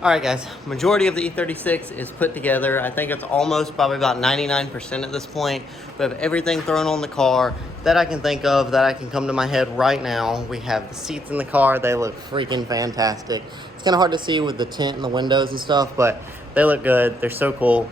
Alright guys, majority of the E36 is put together. I think it's almost probably about 99% at this point. We have everything thrown on the car that I can think of, that I can come to my head right now. We have the seats in the car. They look freaking fantastic. It's kind of hard to see with the tint and the windows and stuff, but they look good. They're so cool.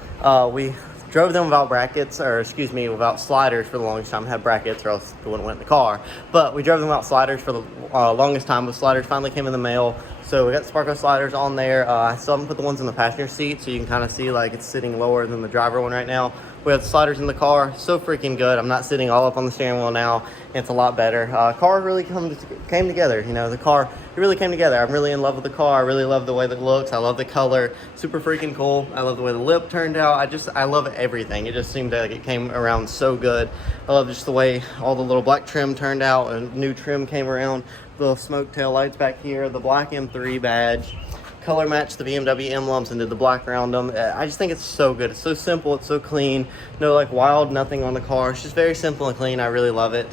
We drove them without brackets, or excuse me, without sliders for the longest time. I had brackets or else they wouldn't went in the car. But we drove them without sliders for the longest time. The sliders finally came in the mail. So we got Sparko sliders on there. I still haven't put the ones in the passenger seat, so you can kind of see like it's sitting lower than the driver one right now. We have the sliders in the car, so freaking good. I'm not sitting all up on the steering wheel now. It's a lot better. Car really came together. You know, the car, it really came together. I'm really in love with the car. I really love the way that it looks. I love the color. Super freaking cool. I love the way the lip turned out. I love everything. It just seemed like it came around so good. I love just the way all the little black trim turned out and new trim came around. The smoke tail lights back here, the black M3 badge, color matched the BMW emblems and did the black around them. I just think it's so good. It's so simple. It's so clean. No like wild nothing on the car. It's just very simple and clean. I really love it.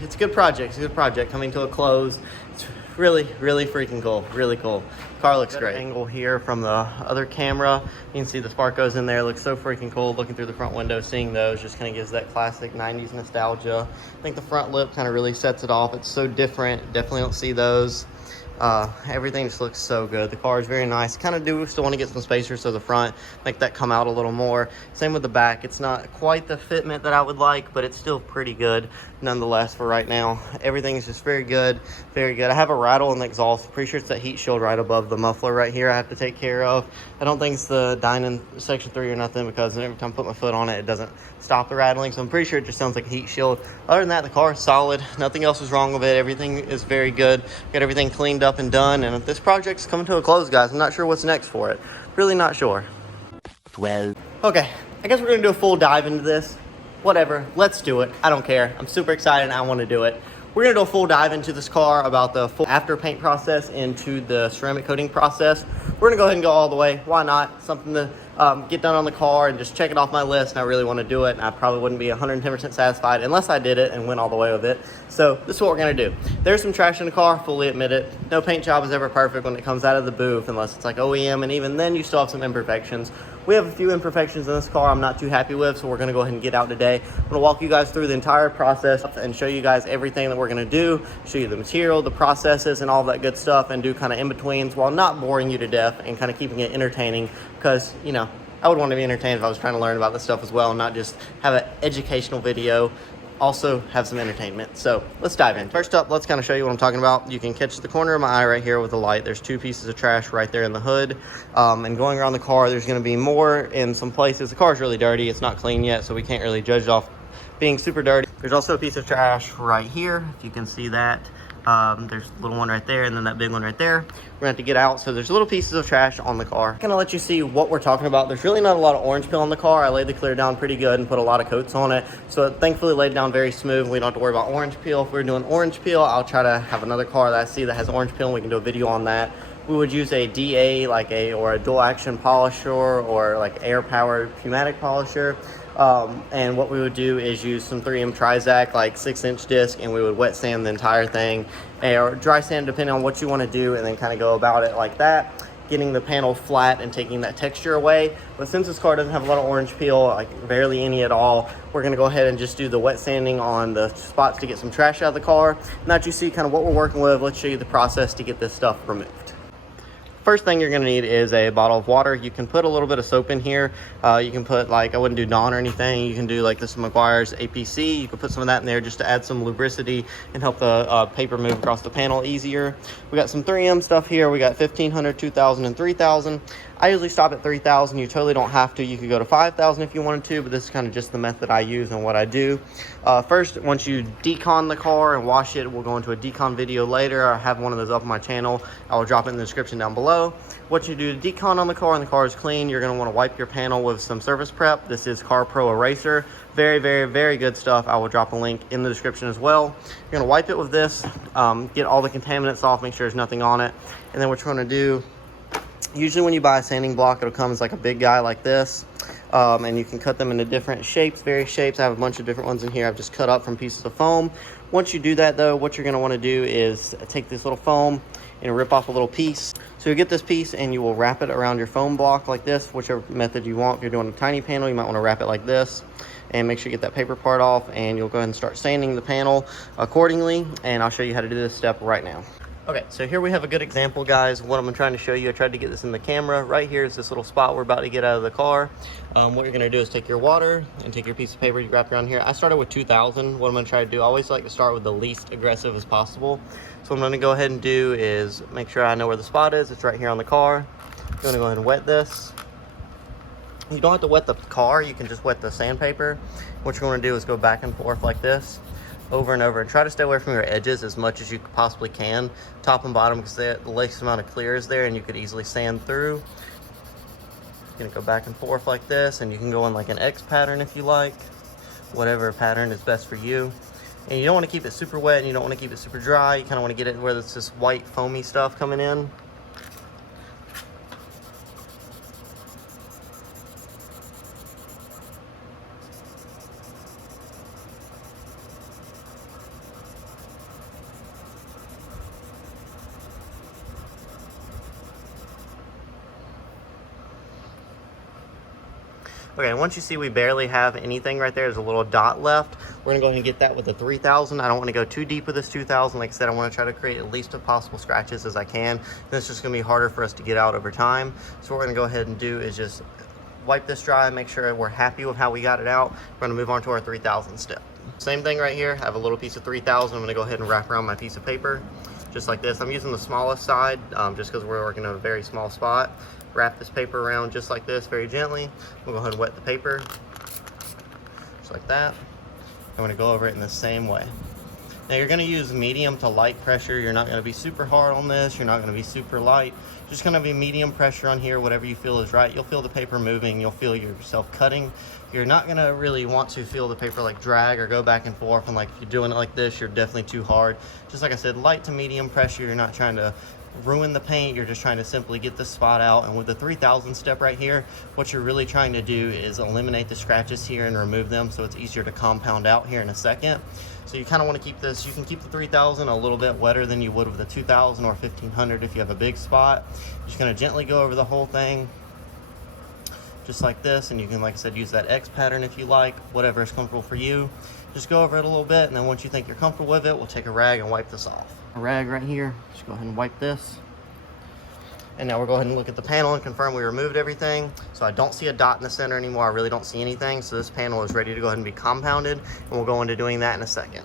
It's a good project. It's a good project coming to a close. It's really freaking cool. Really cool. Car looks great. Angle here from the other camera. You can see the Sparkos in there. Looks so freaking cool. Looking through the front window, seeing those just kind of gives that classic 90s nostalgia. I think the front lip kind of really sets it off. It's so different. Definitely don't see those. Everything just looks so good. The car is very nice. Kind of do still want to get some spacers to the front, make that come out a little more. Same with the back. It's not quite the fitment that I would like, but it's still pretty good nonetheless for right now. Everything is just very good, very good. I have a rattle in the exhaust. Pretty sure it's that heat shield right above the muffler right here I have to take care of. I don't think it's the Dynon Section 3 or nothing, because every time I put my foot on it, it doesn't stop the rattling. So I'm pretty sure it just sounds like a heat shield. Other than that, the car is solid. Nothing else is wrong with it. Everything is very good. Got everything cleaned up and done, and this project's coming to a close, guys. I'm not sure what's next for it. Really not sure. Well, okay, I guess we're gonna do a full dive into this. Whatever, let's do it. I don't care. I'm super excited and I want to do it. We're gonna do a full dive into this car about the full after paint process into the ceramic coating process. We're gonna go ahead and go all the way. Why not? Something to get done on the car and just check it off my list, and I really want to do it, and I probably wouldn't be 110% satisfied unless I did it and went all the way with it. So this is what we're gonna do. There's some trash in the car, fully admit it. No paint job is ever perfect when it comes out of the booth, unless it's like OEM, and even then you still have some imperfections. We have a few imperfections in this car I'm not too happy with, so we're gonna go ahead and get out today. I'm gonna walk you guys through the entire process and show you guys everything that we're gonna do, show you the material, the processes, and all that good stuff, and do kind of in-betweens while not boring you to death and kind of keeping it entertaining, because, you know, I would want to be entertained if I was trying to learn about this stuff as well, and not just have an educational video, also have some entertainment. So let's dive in. First up, let's kind of show you what I'm talking about. You can catch the corner of my eye right here with the light. There's two pieces of trash right there in the hood. And going around the car, there's going to be more in some places. The car's really dirty. It's not clean yet, so we can't really judge it off being super dirty. There's also a piece of trash right here, if you can see that. There's a little one right there, and then that big one right there. We're gonna have to get out, so there's little pieces of trash on the car. I'm gonna let you see what we're talking about. There's really not a lot of orange peel on the car. I laid the clear down pretty good and put a lot of coats on it, so it thankfully laid down very smooth. We don't have to worry about orange peel. If we're doing orange peel, I'll try to have another car that I see that has orange peel, and we can do a video on that. We would use a DA, or a dual action polisher, or like air powered pneumatic polisher. And what we would do is use some 3M Trizac, like 6-inch disc, and we would wet sand the entire thing, or dry sand depending on what you want to do, and then kind of go about it like that, getting the panel flat and taking that texture away. But since this car doesn't have a lot of orange peel, like barely any at all, we're going to go ahead and just do the wet sanding on the spots to get some trash out of the car. Now that you see kind of what we're working with, let's show you the process to get this stuff removed. First thing you're going to need is a bottle of water. You can put a little bit of soap in here. You can put, like, I wouldn't do Dawn or anything. You can do like this McGuire's APC. You can put some of that in there just to add some lubricity and help the paper move across the panel easier. We got some 3M stuff here. We got 1500, 2000, and 3000. I usually stop at 3,000. You totally don't have to. You could go to 5,000 if you wanted to, but this is kind of just the method I use and what I do. First, once you decon the car and wash it, we'll go into a decon video later. I have one of those up on my channel. I will drop it in the description down below. What you do to decon on the car and the car is clean, you're going to want to wipe your panel with some surface prep. This is Car Pro Eraser. Very, very, very good stuff. I will drop a link in the description as well. You're going to wipe it with this, get all the contaminants off, make sure there's nothing on it. And then what you're going to do, usually when you buy a sanding block, it'll come as like a big guy like this. And you can cut them into different shapes, various shapes. I have a bunch of different ones in here I've just cut up from pieces of foam. Once you do that though, what you're going to want to do is take this little foam and rip off a little piece. So you get this piece and you will wrap it around your foam block like this, whichever method you want. If you're doing a tiny panel, you might want to wrap it like this, and make sure you get that paper part off, and you'll go ahead and start sanding the panel accordingly, and I'll show you how to do this step right now. Okay, so here we have a good example, guys. What I'm trying to show you, I tried to get this in the camera. Right here is this little spot we're about to get out of the car. What you're gonna do is take your water and take your piece of paper you wrap around here. I started with 2000. What I'm gonna try to do, I always like to start with the least aggressive as possible. So what I'm gonna go ahead and do is make sure I know where the spot is. It's right here on the car. I'm gonna go ahead and wet this. You don't have to wet the car, you can just wet the sandpaper. What you're gonna do is go back and forth like this, over and over, and try to stay away from your edges as much as you possibly can, top and bottom, because the least amount of clear is there and you could easily sand through. You're gonna go back and forth like this, and you can go in like an X pattern if you like, whatever pattern is best for you. And you don't want to keep it super wet and you don't want to keep it super dry. You kind of want to get it where it's this white foamy stuff coming in. Okay, once you see we barely have anything right there, there's a little dot left. We're gonna go ahead and get that with the 3000. I don't wanna go too deep with this 2000. Like I said, I wanna try to create at least as possible scratches as I can. Then it's just gonna be harder for us to get out over time. So what we're gonna go ahead and do is just wipe this dry, make sure we're happy with how we got it out. We're gonna move on to our 3000 step. Same thing right here. I have a little piece of 3000. I'm gonna go ahead and wrap around my piece of paper, just like this. I'm using the smallest side, just because we're working on a very small spot. Wrap this paper around just like this, very gently. We'll go ahead and wet the paper, just like that. I'm gonna go over it in the same way. Now you're gonna use medium to light pressure. You're not gonna be super hard on this. You're not gonna be super light. Just gonna be medium pressure on here, whatever you feel is right. You'll feel the paper moving. You'll feel yourself cutting. You're not gonna really want to feel the paper like drag or go back and forth. And like if you're doing it like this, you're definitely too hard. Just like I said, light to medium pressure. You're not trying to ruin the paint, you're just trying to simply get the spot out. And with the 3000 step right here, what you're really trying to do is eliminate the scratches here and remove them, so it's easier to compound out here in a second. So you kind of want to keep this, you can keep the 3000 a little bit wetter than you would with the 2000 or 1500 if you have a big spot. You're just going to gently go over the whole thing just like this, and you can, like I said, use that X pattern if you like, whatever is comfortable for you. Just go over it a little bit, and then once you think you're comfortable with it, we'll take a rag and wipe this off. A rag right here, just go ahead and wipe this. And now we'll go ahead and look at the panel and confirm we removed everything. So I don't see a dot in the center anymore. I really don't see anything. So this panel is ready to go ahead and be compounded, and we'll go into doing that in a second.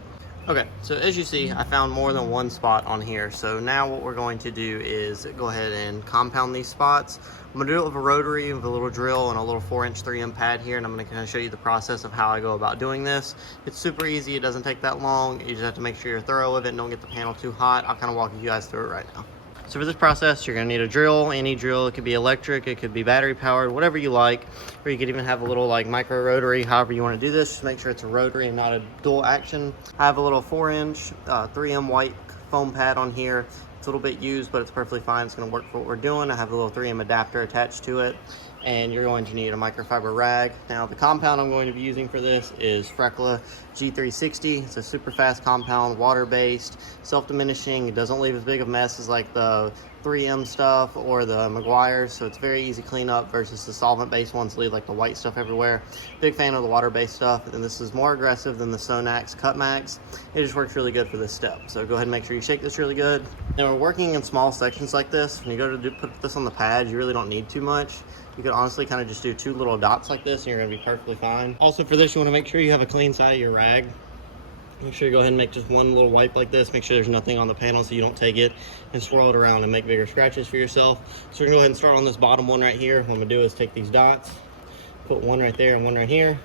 Okay, so as you see, I found more than one spot on here. So now what we're going to do is go ahead and compound these spots. I'm gonna do it with a rotary, with a little drill and a little 4-inch 3M pad here, and I'm gonna kind of show you the process of how I go about doing this. It's super easy, it doesn't take that long. You just have to make sure you're thorough with it and don't get the panel too hot. I'll kind of walk you guys through it right now. So for this process, you're gonna need a drill, any drill. It could be electric, it could be battery powered, whatever you like. Or you could even have a little like micro rotary, however you wanna do this. Just make sure it's a rotary and not a dual action. I have a little 4-inch 3M white foam pad on here. It's a little bit used, but it's perfectly fine. It's gonna work for what we're doing. I have a little 3M adapter attached to it. And you're going to need a microfiber rag. Now the compound I'm going to be using for this is Freckla G360. It's a super fast compound, water-based, self-diminishing. It doesn't leave as big of a mess as like the 3M stuff or the Meguiar's, so it's very easy cleanup versus the solvent-based ones leave like the white stuff everywhere. Big fan of the water-based stuff, and this is more aggressive than the Sonax Cut Max. It just works really good for this step. So go ahead and make sure you shake this really good. Now we're working in small sections like this. When you go to put this on the pad, you really don't need too much. You could honestly kind of just do 2 little dots like this and you're gonna be perfectly fine. Also for this, you wanna make sure you have a clean side of your rag. Make sure you go ahead and make just one little wipe like this. Make sure there's nothing on the panel so you don't take it and swirl it around and make bigger scratches for yourself. So we're gonna go ahead and start on this bottom one right here. What I'm gonna do is take these dots, put one right there and one right here.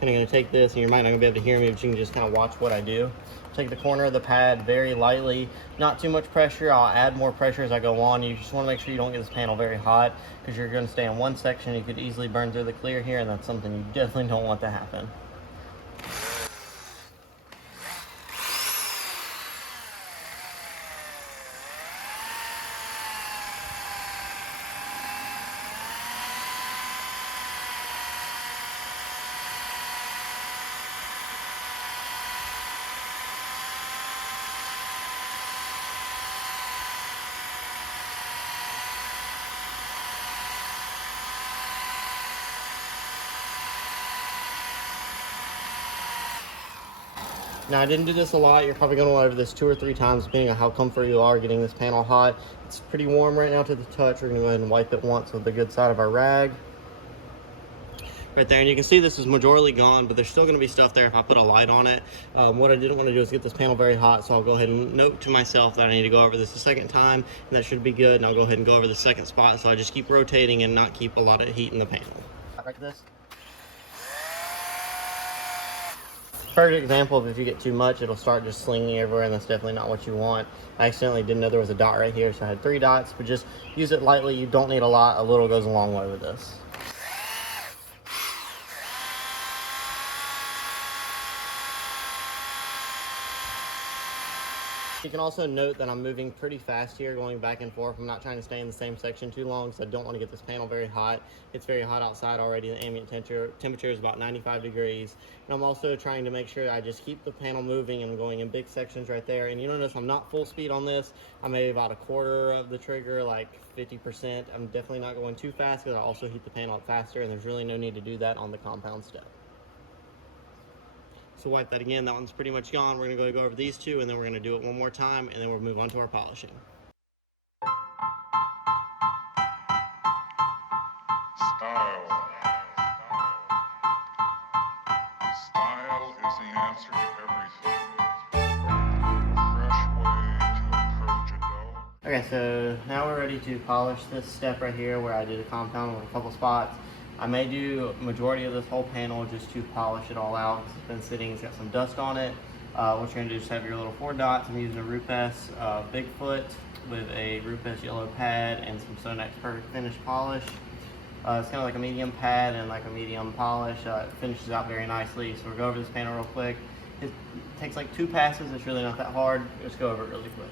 And I'm gonna take this, and you might not gonna be able to hear me, but you can just kind of watch what I do. Take the corner of the pad very lightly, not too much pressure. I'll add more pressure as I go on. You just wanna make sure you don't get this panel very hot, because you're gonna stay in one section. You could easily burn through the clear here, and that's something you definitely don't want to happen. Now, I didn't do this a lot. You're probably going to order this 2 or 3 times, depending on how comfortable you are getting this panel hot. It's pretty warm right now to the touch. We're going to go ahead and wipe it once with the good side of our rag. Right there, and you can see this is majorly gone, but there's still going to be stuff there if I put a light on it. What I didn't want to do is get this panel very hot, so I'll go ahead and note to myself that I need to go over this a second time, and that should be good. And I'll go ahead and go over the second spot, so I just keep rotating and not keep a lot of heat in the panel. Like this. Perfect example of if you get too much, it'll start just slinging everywhere, and that's definitely not what you want. I accidentally didn't know there was a dot right here, so I had 3 dots, but just use it lightly. You don't need a lot. A little goes a long way with this. You can also note that I'm moving pretty fast here, going back and forth. I'm not trying to stay in the same section too long, so I don't want to get this panel very hot. It's very hot outside already. The ambient temperature is about 95 degrees. And I'm also trying to make sure I just keep the panel moving, and I'm going in big sections right there. And you notice I'm not full speed on this. I'm maybe about a quarter of the trigger, like 50%. I'm definitely not going too fast because I also heat the panel up faster, and there's really no need to do that on the compound step. So wipe that again. That one's pretty much gone. We're going to go over these 2, and then we're going to do it one more time, and then we'll move on to our polishing. Style. Style is the answer to everything. A fresh way to approach a dough. Okay, so now we're ready to polish this step right here where I did a compound with a couple spots. I may do majority of this whole panel just to polish it all out. It's been sitting, it's got some dust on it. What you're gonna do is just have your little 4 dots. I'm using a Rupes Bigfoot with a Rupes yellow pad and some Sonex Perfect Finish polish. It's kind of like a medium pad and like a medium polish. It finishes out very nicely. So we'll go over this panel real quick. It takes like 2 passes. It's really not that hard. Just go over it really quick.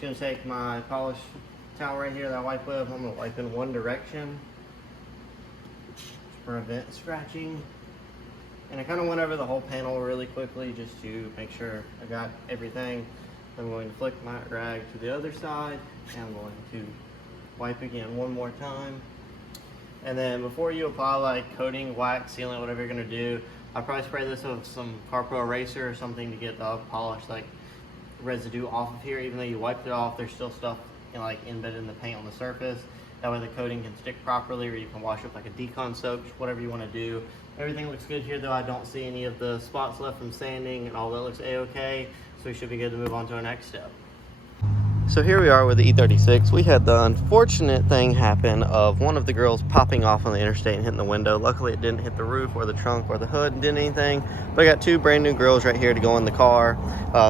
Going to take my polish towel right here that I wipe with. I'm going to wipe in one direction to prevent scratching. And I kind of went over the whole panel really quickly just to make sure I got everything. I'm going to flick my rag to the other side, and I'm going to wipe again one more time. And then before you apply like coating, wax, sealant, whatever you're going to do, I'll probably spray this with some Carpro eraser or something to get the polish like residue off of here. Even though you wiped it off, there's still stuff like embedded in the paint on the surface. That way the coating can stick properly, or you can wash with like a decon soap, whatever you want to do. Everything looks good here though. I don't see any of the spots left from sanding, and all that looks a-okay, so we should be good to move on to our next step. So here we are with the E36. We had the unfortunate thing happen of one of the girls popping off on the interstate and hitting the window. Luckily it didn't hit the roof or the trunk or the hood and didn't anything. But I got 2 brand new grills right here to go in the car.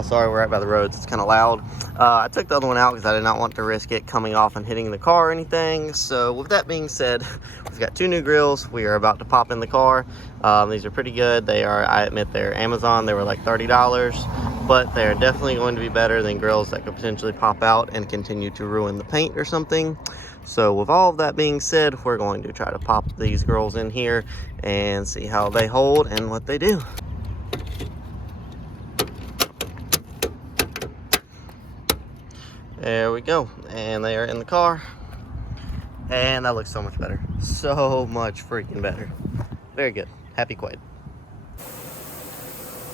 Sorry, we're right by the roads. It's kind of loud. I took the other one out because I did not want to risk it coming off and hitting the car or anything. So with that being said, we've got 2 new grills. We are about to pop in the car. These are pretty good. They are, I admit, they're Amazon. They were like $30, but they're definitely going to be better than grills that could potentially pop out and continue to ruin the paint or something. So with all of that being said, we're going to try to pop these girls in here and see how they hold and what they do. There we go, and they are in the car, and that looks so much better. So much freaking better. Very good. Happy Quaid.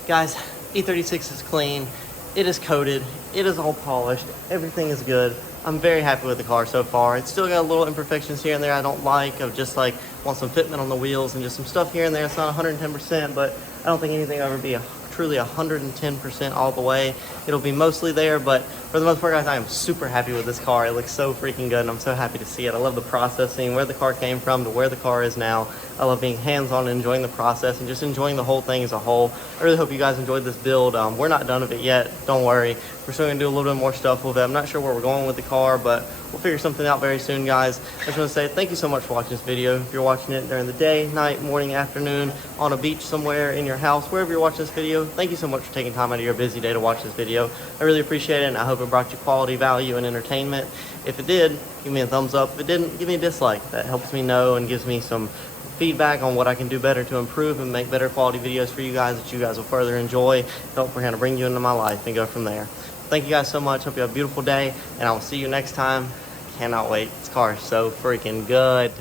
Guys, E36 is clean. It is coated. It is all polished. Everything is good. I'm very happy with the car so far. It's still got little imperfections here and there I don't like, of just like want some fitment on the wheels and just some stuff here and there. It's not 110%, but I don't think anything will ever be truly 110% all the way. It'll be mostly there, but for the most part, guys, I am super happy with this car. It looks so freaking good, and I'm so happy to see it. I love the processing, where the car came from to where the car is now. I love being hands-on and enjoying the process and just enjoying the whole thing as a whole. I really hope you guys enjoyed this build. We're not done with it yet. Don't worry. We're still going to do a little bit more stuff with it. I'm not sure where we're going with the car, but we'll figure something out very soon, guys. I just want to say thank you so much for watching this video. If you're watching it during the day, night, morning, afternoon, on a beach somewhere, in your house, wherever you're watching this video, thank you so much for taking time out of your busy day to watch this video. I really appreciate it, and I hope it brought you quality, value, and entertainment. If it did, give me a thumbs up. If it didn't, give me a dislike. That helps me know and gives me some feedback on what I can do better to improve and make better quality videos for you guys that you guys will further enjoy. Help for kind of bring you into my life and go from there. Thank you guys so much. Hope you have a beautiful day, and I will see you next time. Cannot wait. This car is so freaking good.